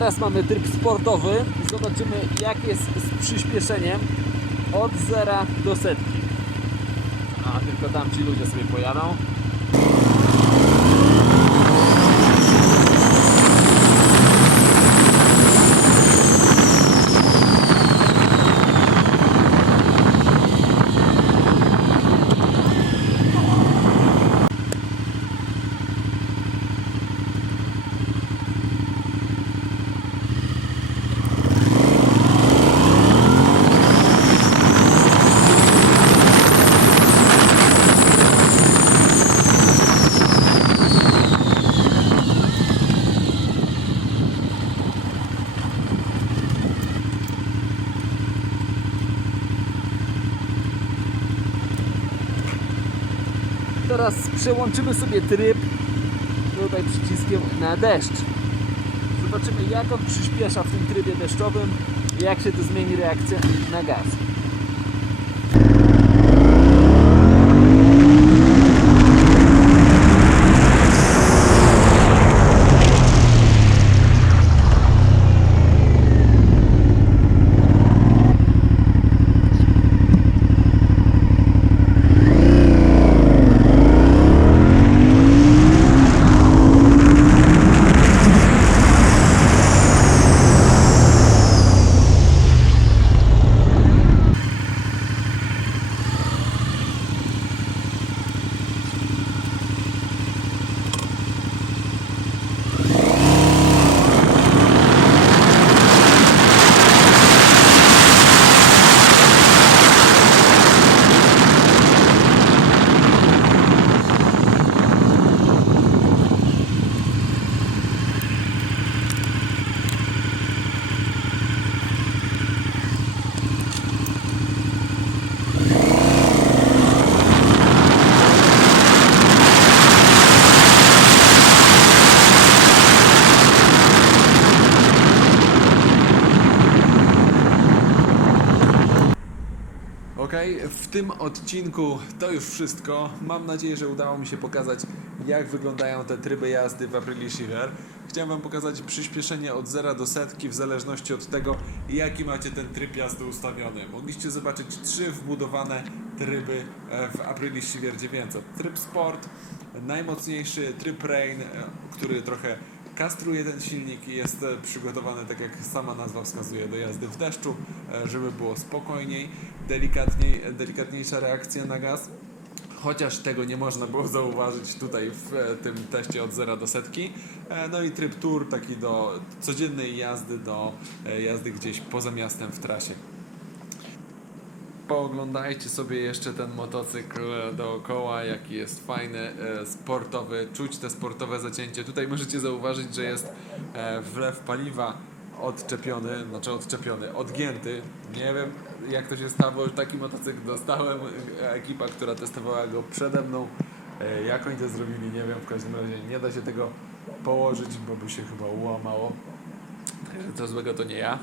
Teraz mamy tryb sportowy. Zobaczymy jak jest z przyspieszeniem od zera do setki. A tylko tam ci ludzie sobie pojadą. Teraz przełączymy sobie tryb tutaj przyciskiem na deszcz. Zobaczymy jak on przyspiesza w tym trybie deszczowym jak się to zmieni reakcja na gaz. W tym odcinku to już wszystko. Mam nadzieję, że udało mi się pokazać, jak wyglądają te tryby jazdy w Aprilia Shiver. Chciałem Wam pokazać przyspieszenie od 0 do setki w zależności od tego, jaki macie ten tryb jazdy ustawiony. Mogliście zobaczyć trzy wbudowane tryby e, w Aprilia Shiver 900. Tryb Sport, najmocniejszy tryb Rain, e, który trochę kastruje ten silnik jest e, przygotowany, tak jak sama nazwa wskazuje, do jazdy w deszczu, e, żeby było spokojniej, delikatniej, delikatniejsza reakcja na gaz. Chociaż tego nie można było zauważyć tutaj w e, tym teście od 0 do setki. E, No i tryb tour taki do codziennej jazdy, do e, jazdy gdzieś poza miastem w trasie. Pooglądajcie sobie jeszcze ten motocykl dookoła, jaki jest fajny, e, sportowy, czuć te sportowe zacięcie. Tutaj możecie zauważyć, że jest e, wlew paliwa odczepiony, znaczy odczepiony, odgięty. Nie wiem jak to się stało, że taki motocykl dostałem. Ekipa, która testowała go przede mną, e, jak oni to zrobili, nie wiem, w każdym razie nie da się tego położyć, bo by się chyba ułamało. Także co złego to nie ja.